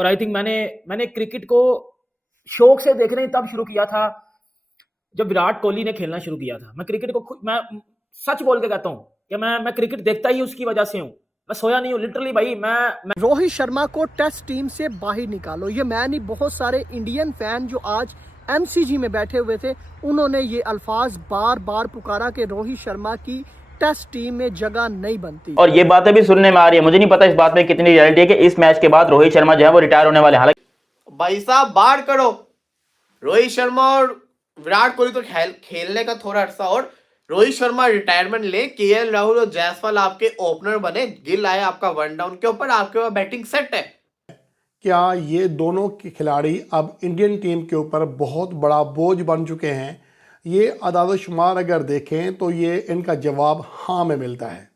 और I think मैंने cricket को शौक से देखना ही तब शुरू किया था जब विराट कोहली ने खेलना शुरू किया था। मैं क्रिकेट को मैं सच बोल के कहता हूँ कि मैं क्रिकेट देखता ही उसकी वजह से हूँ। मैं सोया नहीं हूँ लिटरली भाई। मैं रोहित शर्मा को टेस्ट टीम से बाहर निकालो, ये मैं नहीं, बहुत सारे इंडियन फैन जो आज एमसीजी में बैठे हुए थे उन्होंने ये अल्फाज बार बार पुकारा कि रोहित शर्मा की टेस्ट टीम में जगह नहीं बनती। और ये बातें भी सुनने में आ रही है, मुझे नहीं पता इस बात में कितनी रियलिटी है कि इस मैच के बाद रोहित शर्मा जो है वो रिटायर होने वाले हैं। हालांकि भाई साहब बात करो, रोहित शर्मा और विराट कोहली तो खेलने का थोड़ा अर्सा, और रोहित शर्मा रिटायरमेंट ले, केएल राहुल और जायसवाल आपके ओपनर बने, गिल आए आपका वन डाउन के ऊपर, आपके पास बैटिंग सेट है। क्या ये दोनों के खिलाड़ी अब इंडियन टीम के ऊपर बहुत बड़ा बोझ बन चुके हैं? ये अदाद शुमार अगर देखें तो ये इनका जवाब हाँ में मिलता है,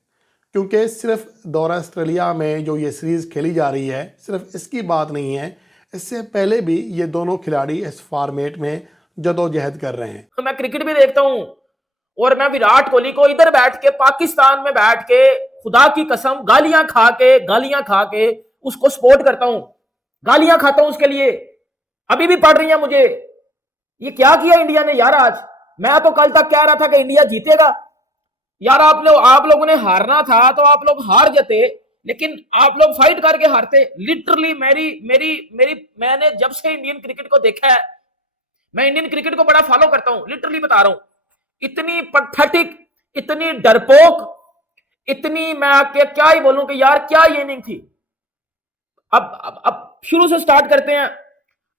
क्योंकि सिर्फ दौरा ऑस्ट्रेलिया में जो ये सीरीज़ खेली जा रही है सिर्फ इसकी बात नहीं है, इससे पहले भी ये दोनों खिलाड़ी इस फॉर्मेट में जदोजहद कर रहे हैं। तो मैं क्रिकेट भी देखता हूँ और मैं विराट कोहली को इधर बैठ के पाकिस्तान में बैठ के खुदा की कसम गालियां खा के उसको सपोर्ट करता हूं, गालियां खाता हूं उसके लिए। अभी भी पड़ रही है मुझे, ये क्या किया इंडिया ने यार आज। मैं तो कल तक कह रहा था कि इंडिया जीतेगा यार। आप लोगों ने हारना था तो आप लोग हार जाते, लेकिन आप लोग फाइट करके हारते। लिटरली मैंने जब से इंडियन क्रिकेट को देखा है, मैं इंडियन क्रिकेट को बड़ा फॉलो करता हूं, लिटरली बता रहा हूं, इतनी पैथेटिक, इतनी डरपोक, इतनी, मैं क्या ही बोलूं कि यार क्या ये इनिंग थी। अब शुरू से स्टार्ट करते हैं।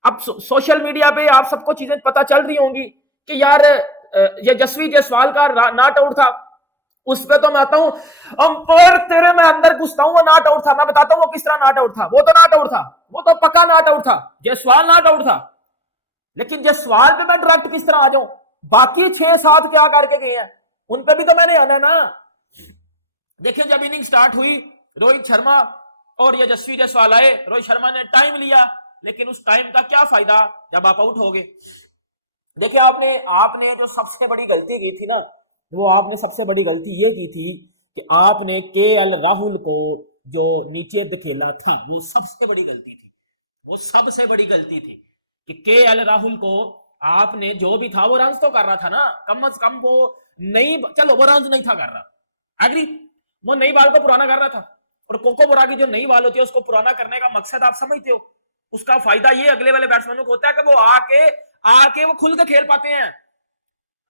अब सोशल मीडिया पे आप सबको चीजें पता चल रही होंगी कि यार ये यशस्वी जायसवाल का नॉट आउट था, उस पे तो मैं आता हूं अंपायर तेरे में अंदर घुसता हूं, वो नॉट आउट था। मैं बताता हूं वो किस तरह नॉट आउट था। वो तो नॉट आउट था, वो तो पक्का नॉट आउट था, जायसवाल नॉट आउट था। लेकिन जायसवाल पे मैं डायरेक्ट किस तरह आ जाऊं? बाकी 6-7 क्या करके गए हैं, उन पे भी तो मैंने आना ना। देखिए जब इनिंग स्टार्ट हुई, रोहित शर्मा और ये यशस्वी जायसवाल आए, रोहित शर्मा ने टाइम लिया, लेकिन उस टाइम का क्या फायदा जब आप आउट हो गए। देखिए आपने जो सबसे बड़ी गलती की थी ना, वो आपने सबसे बड़ी गलती ये की थी कि आपने केएल राहुल को जो नीचे धकेला था, वो सबसे बड़ी गलती थी। वो सबसे बड़ी गलती थी कि केएल राहुल को आपने, जो भी था वो रन तो कर रहा था ना, कम से कम वो नई, चलो वो रन नहीं था कर रहा, एग्री, वो नई बाल को पुराना कर रहा था। और कोको बोरा की जो नई बाल होती है उसको पुराना करने का मकसद आप समझते हो? उसका फायदा ये अगले वाले बैट्समैनों को होता है कि वो आके वो खुल के खेल पाते हैं।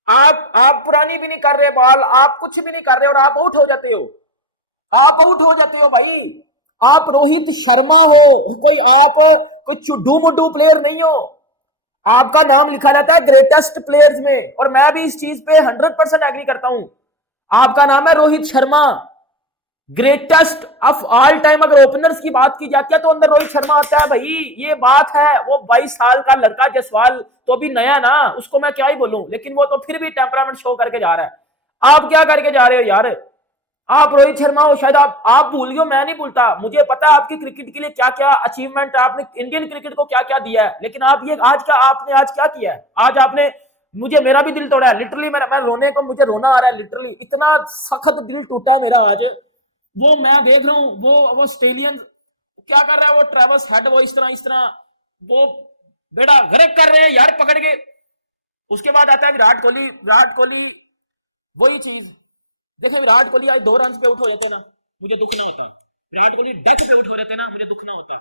आप पुरानी भी नहीं कर रहे बाल, आप कुछ भी नहीं कर रहे और आप आउट हो जाते हो। आप आउट हो जाते हो भाई। आप रोहित शर्मा हो, कोई चुड्डू मुड्डू प्लेयर नहीं हो। आपका नाम लिखा जाता है ग्रेटेस्ट प्लेयर्स में, और मैं भी इस चीज पे 100% एग्री करता हूं। आपका नाम है Rohit Sharma, greatest of all time. अगर ओपनर्स की बात की जाती है तो अंदर रोहित शर्मा आता है भाई, ये बात है। वो 22 साल का लड़का जायसवाल तो अभी नया ना, उसको मैं क्या ही बोलूं, लेकिन वो तो फिर भी टेम्परामेंट शो करके जा रहा है। आप क्या करके जा रहे हो यार? आप रोहित शर्मा हो, शायद आप भूल गए, मैं नहीं भूलता। मुझे पता है आपकी क्रिकेट के लिए क्या क्या अचीवमेंट है, आपने इंडियन क्रिकेट को क्या क्या दिया है, लेकिन आपने आज क्या किया है? आज आपने, मेरा भी दिल तोड़ा है लिटरली। मैं रोने को, मुझे रोना आ रहा है लिटरली, इतना सख्त दिल टूटा है मेरा आज। वो मैं देख रहा हूं, वो ऑस्ट्रेलियन क्या कर रहा है, वो ट्रेविस हेड, वो इस तरह वो बेड़ा गर्क कर रहे हैं यार पकड़ के। उसके बाद आता है विराट कोहली वही चीज। देखिए विराट कोहली आज 2 रन पे आउट हो जाते ना, मुझे दुख ना होता। विराट कोहली डेथ पे आउट हो जाते ना, मुझे दुख ना होता।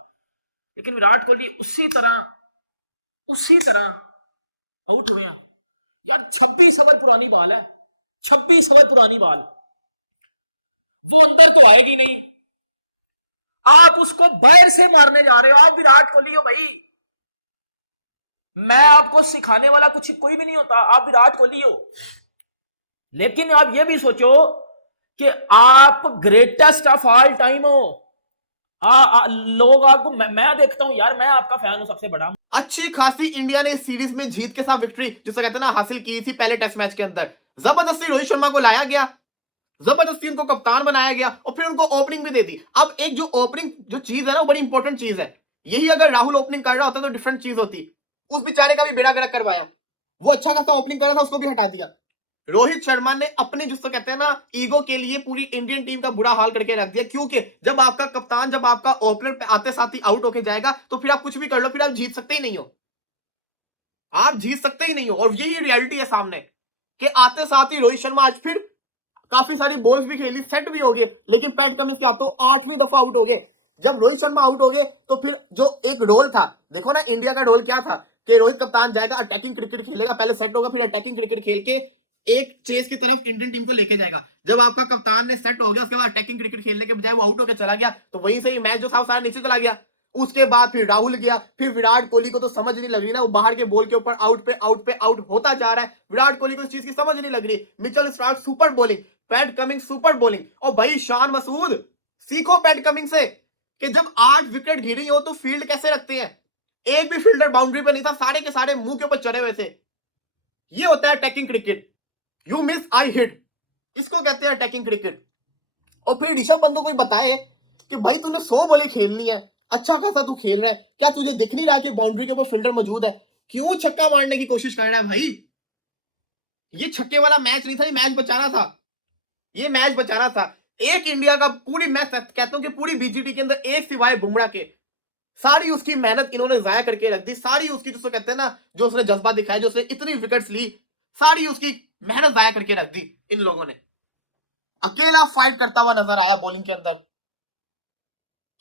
लेकिन विराट कोहली उसी तरह आउट हुए यार। 26 ओवर पुरानी बॉल है, 26 ओवर पुरानी बॉल, वो अंदर तो आएगी नहीं। आप उसको बाहर से मारने जा रहे हो। आप विराट कोहली हो भाई, मैं आपको सिखाने वाला कोई भी नहीं होता, आप विराट कोहली हो। लेकिन आप ये भी सोचो कि आप ग्रेटेस्ट ऑफ ऑल टाइम हो। लोग आपको, मैं देखता हूं यार, मैं आपका फैन हूं सबसे बड़ा। अच्छी खासी इंडिया ने इस सीरीज में जीत के साथ विक्ट्री, जिसे कहते हैं ना, हासिल की थी पहले टेस्ट मैच के अंदर। जबरदस्ती रोहित शर्मा को लाया गया, जबरदस्ती उनको कप्तान बनाया गया और फिर उनको ओपनिंग भी दे दी। अब एक जो ओपनिंग जो चीज है ना, वो बड़ी इंपॉर्टेंट चीज है। यही अगर राहुल ओपनिंग कर रहा होता तो डिफरेंट चीज होती। उस बेचारे का भी बेड़ा गर्क करवाया। वो अच्छा खासा ओपनिंग कर रहा था, उसको भी हटा दिया। रोहित शर्मा ने अपने जिसको कहते हैं ना ईगो के लिए पूरी इंडियन टीम का बुरा हाल करके रख दिया, क्योंकि जब आपका कप्तान, जब आपका ओपनर पे आते साथ ही आउट होके जाएगा तो फिर आप कुछ भी कर लो, फिर आप जीत सकते ही नहीं हो, आप जीत सकते ही नहीं हो। और यही रियलिटी है सामने कि आते साथ ही रोहित शर्मा आज फिर काफी सारी बॉल्स भी खेली, सेट भी हो गए, लेकिन पैट कमिंस क्या तो 8वीं दफा आउट हो गए। जब रोहित शर्मा आउट हो गए तो फिर जो एक रोल था, देखो ना इंडिया का रोल क्या था कि रोहित कप्तान जाएगा, अटैकिंग क्रिकेट खेलेगा, पहले सेट होगा, फिर अटैकिंग क्रिकेट खेल के एक चेस की तरफ इंडियन टीम को लेके जाएगा। जब आपका कप्तान ने सेट हो गया, उसके बाद अटैकिंग क्रिकेट खेलने के बजाय वो आउट होकर चला गया, तो वहीं से ही मैच जो था वो सारा नीचे चला गया। उसके बाद फिर राहुल गया, फिर विराट कोहली को तो समझ नहीं लग रही ना, वो बाहर के बॉल के ऊपर आउट पे आउट होता जा रहा है। विराट कोहली को इस चीज की समझ नहीं लग रही। Mitchell Starc super bowling, PAT Cummins super bowling. और भाई शान मसूद, सीखो पैट कमिंस से कि जब 8 विकेट गिरी हो तो फील्ड कैसे रखते हैं। एक भी फील्डर बाउंड्री पे नहीं था, सारे के सारे मुंह के ऊपर चढ़े हुए थे। ये होता है attacking cricket, you miss I hit, इसको कहते हैं अटैकिंग क्रिकेट। और फिर ऋषभ पंत को कोई बताए कि भाई तूने 100 बॉलें खेलनी है, अच्छा खासा तू खेल रहा है, क्या तुझे दिख नहीं रहा कि बाउंड्री के ऊपर फील्डर मौजूद है, क्यों छक्का मारने की कोशिश कर रहा है भाई। ये छक्के वाला मैच नहीं था, ये मैच बचाना था, ये मैच बचाना था। एक इंडिया का पूरी, मैं कहता हूं कि पूरी बीजीटी के अंदर एक सिवाय बुमराह के, सारी उसकी मेहनत इन्होंने जाया करके रख दी, सारी उसकी जिसको कहते हैं ना, जो उसने जज्बा दिखाया, जो उसने इतनी विकेट्स ली, सारी उसकी मेहनत जाया करके रख दी इन लोगों ने। अकेला फाइट करता हुआ नजर आया बॉलिंग के अंदर,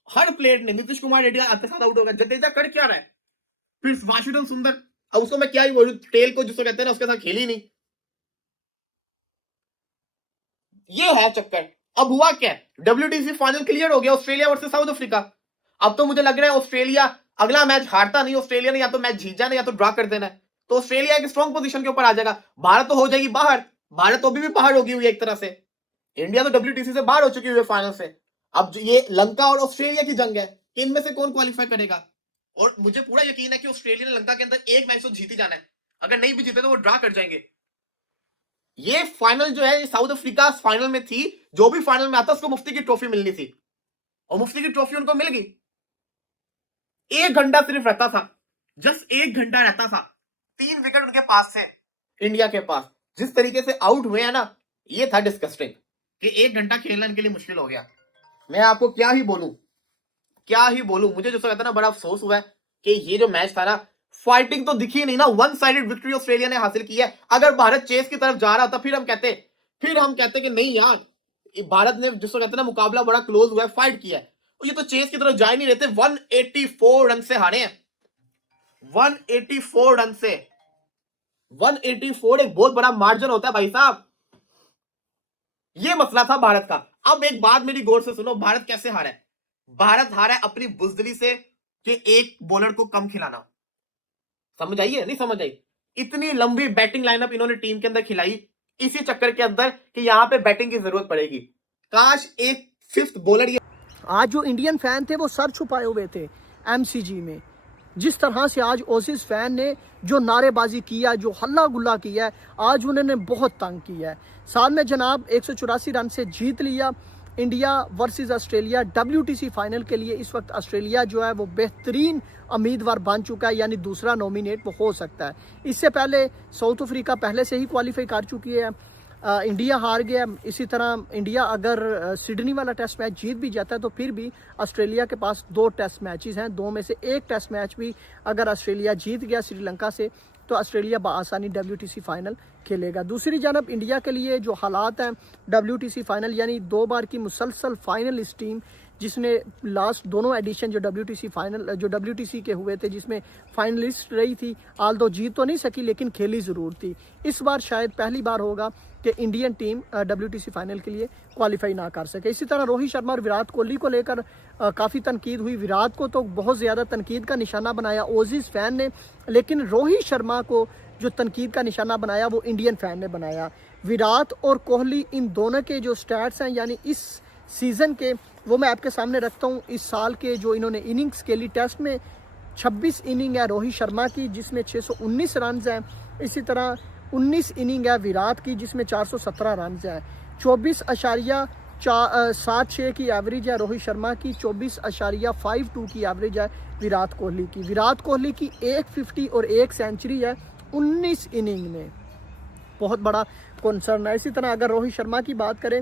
हर प्लेयर ने। नीतीश कुमार रेड्डी आते साथ आउट हो गया, जडेजा कर क्या रहा है, फिर वाशिंगटन सुंदर, अब उसको मैं क्या ही बोलूं, टेल को जिसको कहते हैं ना उसके साथ खेली नहीं। ये है चक्कर। अब हुआ क्या, WTC फाइनल क्लियर हो गया, ऑस्ट्रेलिया वर्सेस साउथ अफ्रीका। अब तो मुझे लग रहा है ऑस्ट्रेलिया अगला मैच हारता नहीं, ऑस्ट्रेलिया ने या तो मैच जीत जाना या तो ड्रॉ कर देना है, तो ऑस्ट्रेलिया एक स्ट्रॉन्ग पोजीशन के ऊपर आ जाएगा। भारत तो हो जाएगी बाहर, भारत तो अभी भी बाहर होगी हुई एक तरह से, इंडिया तो WTC से बाहर हो चुकी हुई है फाइनल से। अब ये लंका और ऑस्ट्रेलिया की जंग है, इनमें से कौन क्वालिफाई करेगा। और मुझे पूरा यकीन है कि ऑस्ट्रेलिया ने लंका के अंदर एक मैच तो जीत ही जाना है, अगर नहीं भी जीते तो वो ड्रॉ कर जाएंगे। ये फाइनल जो है साउथ अफ्रीका फाइनल में थी, जो भी फाइनल में आता उसको मुफ्ती की ट्रॉफी मिलनी थी, और मुफ्ती की ट्रॉफी उनको मिल गई। 1 घंटा सिर्फ रहता था, जस्ट 1 घंटा रहता था, 3 विकेट उनके पास थे इंडिया के पास। जिस तरीके से आउट हुए हैं ना, ये था डिस्कस्टिंग कि 1 घंटा खेलना इनके लिए मुश्किल हो गया। मैं आपको क्या ही बोलूं, मुझे जो कहता है ना, बड़ा अफसोस हुआ है कि ये जो मैच था ना, फाइटिंग तो दिखी नहीं ना, 1 साइडेड विक्ट्री ऑस्ट्रेलिया ने हासिल की है। अगर भारत चेस की तरफ जा रहा था, फिर हम कहते कि नहीं यार, भारत ने जिसको कहते हैं ना मुकाबला बड़ा क्लोज हुआ है, फाइट किया है, और ये तो चेस की तरफ जा ही नहीं रहते। 184 रन से हारे हैं, 184 रन से, 184 एक बहुत बड़ा मार्जिन होता है भाई साहब। ये मसला था भारत का। अब एक बात मेरी गौर से सुनो, भारत कैसे हारा है। भारत हारा है अपनी बुजदिली से कि एक बॉलर को कम खिलाना। समझ आई है, नहीं समझ आई। इतनी लंबी बैटिंग लाइनअप इन्होंने टीम के अंदर खिलाई इसी चक्कर के अंदर कि यहां पे बैटिंग की जरूरत पड़ेगी। काश एक 5th बॉलर ये। आज जो इंडियन फैन थे वो सर छुपाए हुए थे MCG में। जिस तरह से आज ओसिस फैन ने जो नारेबाजी किया, जो हल्ला गुल्ला किया है, आज उन्होंने बहुत तंग किया है। साथ में जनाब 184 रन से जीत लिया India versus Australia WTC final के लिए। इस वक्त ऑस्ट्रेलिया जो है वो बेहतरीन उम्मीदवार बन चुका है, यानी दूसरा नॉमिनेट वो हो सकता है। इससे पहले साउथ अफ्रीका पहले से ही क्वालिफाई कर चुकी है, इंडिया हार गया। इसी तरह इंडिया अगर सिडनी वाला टेस्ट मैच जीत भी जाता है तो फिर भी ऑस्ट्रेलिया के पास 2 टेस्ट मैचेस हैं, 2 में से एक टेस्ट मैच भी अगर ऑस्ट्रेलिया जीत गया श्रीलंका से तो ऑस्ट्रेलिया बआसानी WTC फाइनल खेलेगा। दूसरी जानब इंडिया के लिए जो हालात हैं WTC फाइनल, यानी 2 बार की मुसलसल फाइनलिस्ट टीम, जिसने लास्ट दोनों एडिशन जो WTC के हुए थे जिसमें फाइनलिस्ट रही थी, आल्दो जीत तो नहीं सकी लेकिन खेली ज़रूर थी। इस बार शायद पहली बार होगा कि इंडियन टीम WTC फाइनल के लिए क्वालिफाई ना कर सके। इसी तरह रोहित शर्मा और विराट कोहली को लेकर काफ़ी तनकीद हुई। विराट को तो बहुत ज़्यादा तनकीद का निशाना बनाया ओजीज फैन ने, लेकिन रोहित शर्मा को जो तनकीद का निशाना बनाया वो इंडियन फैन ने बनाया। विराट और कोहली इन दोनों के जो स्टैट्स हैं, यानी इस सीज़न के, वो मैं आपके सामने रखता हूँ। इस साल के जो इन्होंने इनिंग्स खेली, टेस्ट में 26 इनिंग है रोहित शर्मा की जिसमें 619 रन हैं। इसी तरह 19 इनिंग है विराट की जिसमें 417 रन हैं। 24.76 की एवरेज है रोहित शर्मा की, 24.52 की एवरेज है विराट कोहली की। विराट कोहली की 150 और 1 सेंचुरी है 19 इनिंग में। बहुत बड़ा कंसर्न है। इसी तरह अगर रोहित शर्मा की बात करें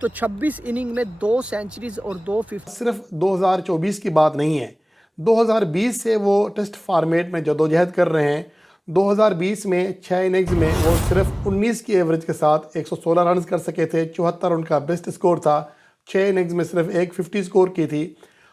तो 26 इनिंग में 2 सेंचुरीज और 2 50। सिर्फ 2024 की बात नहीं है, 2020 से वो टेस्ट फॉर्मेट में जदोजहद कर रहे हैं। 2020 में 6 इनिंग्स में वो सिर्फ 19 की एवरेज के साथ 116 रन कर सके थे, 74 उनका बेस्ट स्कोर था। 6 इनिंग्स में सिर्फ एक 50 स्कोर की थी।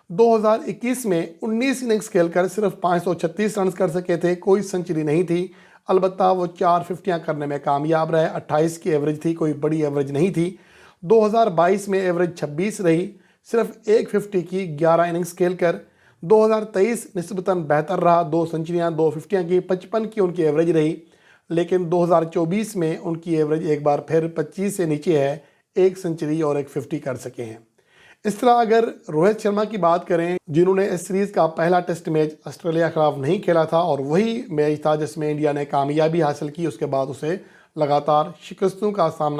2021 में 19 इनिंग्स खेलकर सिर्फ 536 रन कर सके थे, कोई सेंचुरी नहीं थी। अलबत्ता वो 4 50 करने में कामयाब रहे। 28 की एवरेज थी, कोई बड़ी एवरेज नहीं थी। 2022 में एवरेज 26 रही, सिर्फ एक 50 की 11 इनिंग्स खेलकर। 2023 निस्बतन बेहतर रहा, 2 सेंचुरियाँ 2 50 की, 55 की उनकी एवरेज रही। लेकिन 2024 में उनकी एवरेज एक बार फिर 25 से नीचे है, एक सेंचुरी और एक 50 कर सके हैं। इस तरह अगर रोहित शर्मा की बात करें, जिन्होंने इस सीरीज़ का पहला टेस्ट मैच ऑस्ट्रेलिया के खिलाफ नहीं खेला था और वही मैच था जिसमें इंडिया ने कामयाबी हासिल की, उसके बाद उसे लगातार शिकस्तों का सामना